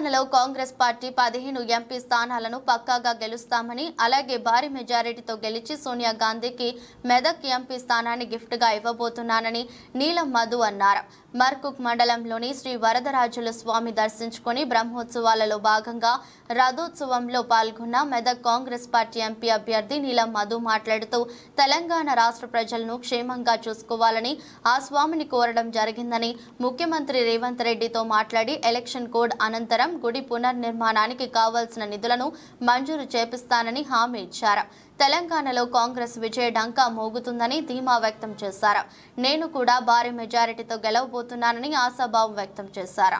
తెలంగాణలో Congress party 15 MP స్థానాలను పక్కాగా గెలుస్తామని, అలాగే భారీ మెజారిటీతో గెలిచి సోనియా గాంధీకి మెదక్ ఎంపీ స్థానాన్ని గిఫ్ట్గా ఇవ్వబోతున్నానని నీలం మధు అన్నారు. మర్కుక్ మండలంలోని శ్రీ వరదరాజుల స్వామి దర్శించుకుని బ్రహ్మోత్సవాలలో భాగంగా రథోత్సవంలో పాల్గొన్న మెదక్ కాంగ్రెస్ పార్టీ ఎంపీ అభ్యర్థి నీలం మధు మాట్లాడుతూ తెలంగాణ రాష్ట్ర ప్రజలను క్షేమంగా చూసుకోవాలని ఆ స్వామిని కోరడం జరిగిందని, ముఖ్యమంత్రి రేవంత్ రెడ్డితో మాట్లాడి ఎలక్షన్ కోడ్ అనంతరం గుడి పునర్నిర్మాణానికి కావాల్సిన నిధులను మంజూరు చేపిస్తానని హామీ ఇచ్చారు. తెలంగాణలో కాంగ్రెస్ విజయ డంకా మోగుతుందని ధీమా వ్యక్తం చేశారు. నేను కూడా భారీ మెజారిటీతో గెలవబోతున్నానని ఆశాభావం వ్యక్తం చేశారు.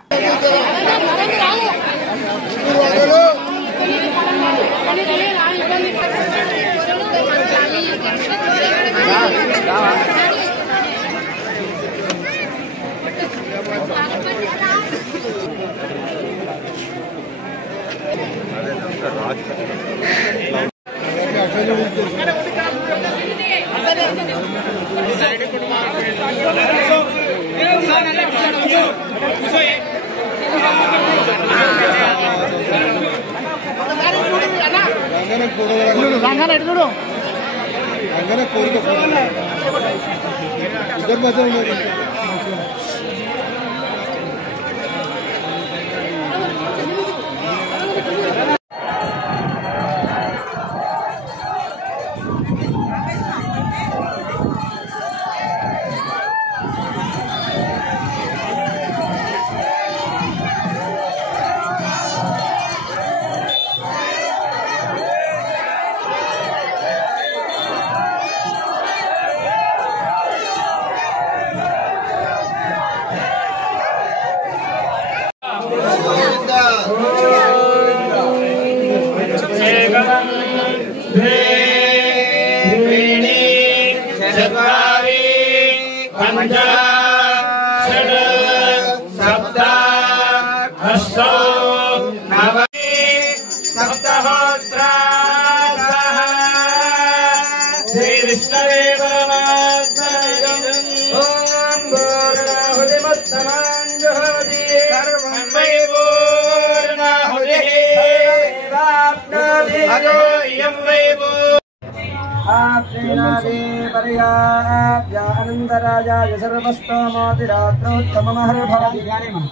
अनन्तराजाय सर्वस्तोमोतिरात्रोत्तममहर्भवति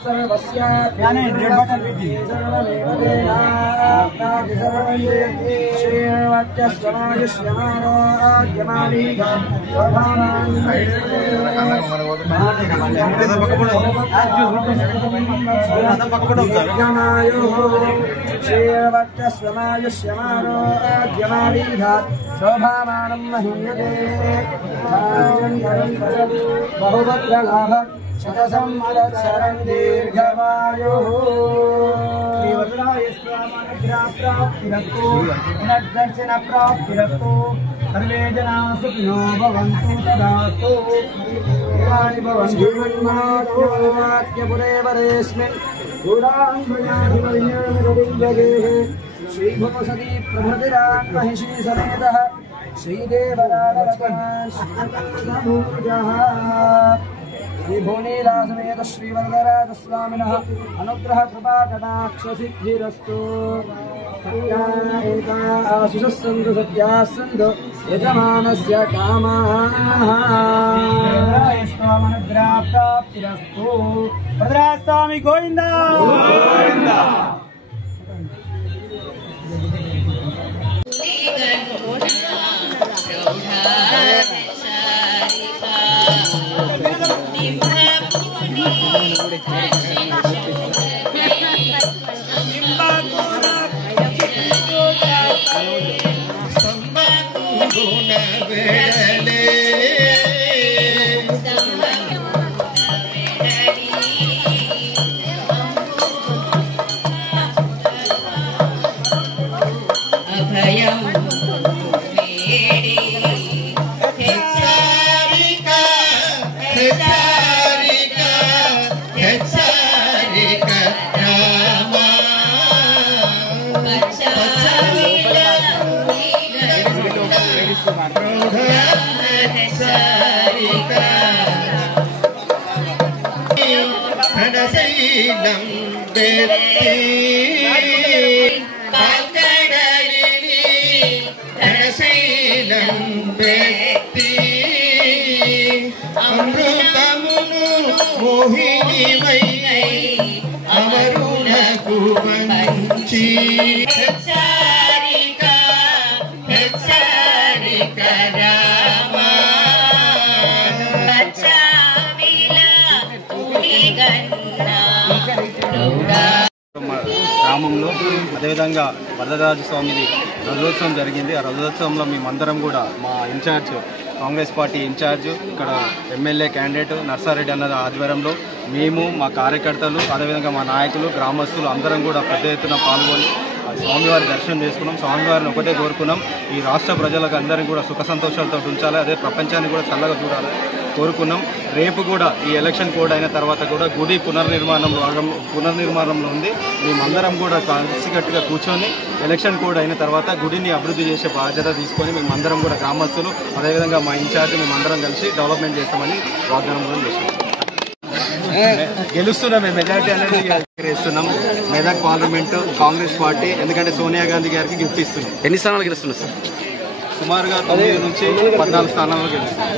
सर्वस्याप्यानेन्द्रियपटविधि सर्वमेव देनाप्नाति सर्वं जयति श्रीवाक्यस्वमायुष्यमारोग्यमालीका शोभामानं महीयते बहुभद्रलाभ शतसंवत्सरं दीर्घमायुः श्रीवरदायस्वामनुग्रहप्राप्तिरस्तु पुनर्दर्शनप्राप्तिरस्तु सर्वे जनाः सुखिनो भवन्तु तदास्तु यानि भवन्तु जीवन्मनोज्ञवाक्यपुरे वरेऽस्मिन् गूढान्वयाधिपरिज्ञानगतिञ्जगेः श्रीभूसती प्रभृतिरान् महिषी समेतः श्रीदेवराजरतनान् श्रीभूजः श्रीभुवनीलासमेत श्रीवरदराजस्वामिनः अनुग्रह कृपा कटाक्षसिद्धिरस्तु आशिषः सन्तु सत्याः सन्तु यजमानस्य कामाः स्वामनुग्रहप्राप्तिरस्तु भद्रास्वामी गोविन्द Namaste. పెట్టి అమృతమును మోహినివై అమరునకు వంచి హెచ్చరిక రామా గ్రామంలో అదేవిధంగా వరదరాజ స్వామిది రథోత్సవం జరిగింది. ఆ రథోత్సవంలో మేమందరం కూడా మా ఇన్ఛార్జ్ కాంగ్రెస్ పార్టీ ఇన్ఛార్జ్ ఇక్కడ ఎమ్మెల్యే క్యాండిడేట్ నర్సారెడ్డి అన్న ఆధ్వర్యంలో మేము మా కార్యకర్తలు అదేవిధంగా మా నాయకులు గ్రామస్తులు అందరం కూడా పెద్ద ఎత్తున పాల్గొని స్వామివారి దర్శనం చేసుకున్నాం. స్వామివారిని ఒకటే కోరుకున్నాం, ఈ రాష్ట్ర ప్రజలకు అందరికీ కూడా సుఖ సంతోషాలతో ఉంచాలి, అదే ప్రపంచాన్ని కూడా చల్లగా చూడాలి కోరుకున్నాం. రేపు కూడా ఈ ఎలక్షన్ కోడ్ అయిన తర్వాత కూడా గుడి పునర్నిర్మాణంలో ఉంది. మేమందరం కూడా కలిసికట్టుగా కూర్చొని ఎలక్షన్ కోడ్ అయిన తర్వాత గుడిని అభివృద్ధి చేసే బాధ్యత తీసుకొని మేమందరం కూడా గ్రామస్తులు అదేవిధంగా మా ఇన్ఛార్జ్ మేమందరం కలిసి డెవలప్మెంట్ చేస్తామని వాగ్దానం కూడా చేస్తాం. గెలుస్తున్నాం, మేము మెజార్టీ అనేది ఇస్తున్నాం. మెదక్ పార్లమెంట్ కాంగ్రెస్ పార్టీ, ఎందుకంటే సోనియా గాంధీ గారికి గిఫ్ట్ ఇస్తున్నాం. ఎన్ని స్థానాలు గెలుస్తున్నారు సార్? సుమారుగా 9 నుంచి 14 స్థానాల్లో గెలుస్తున్నాం.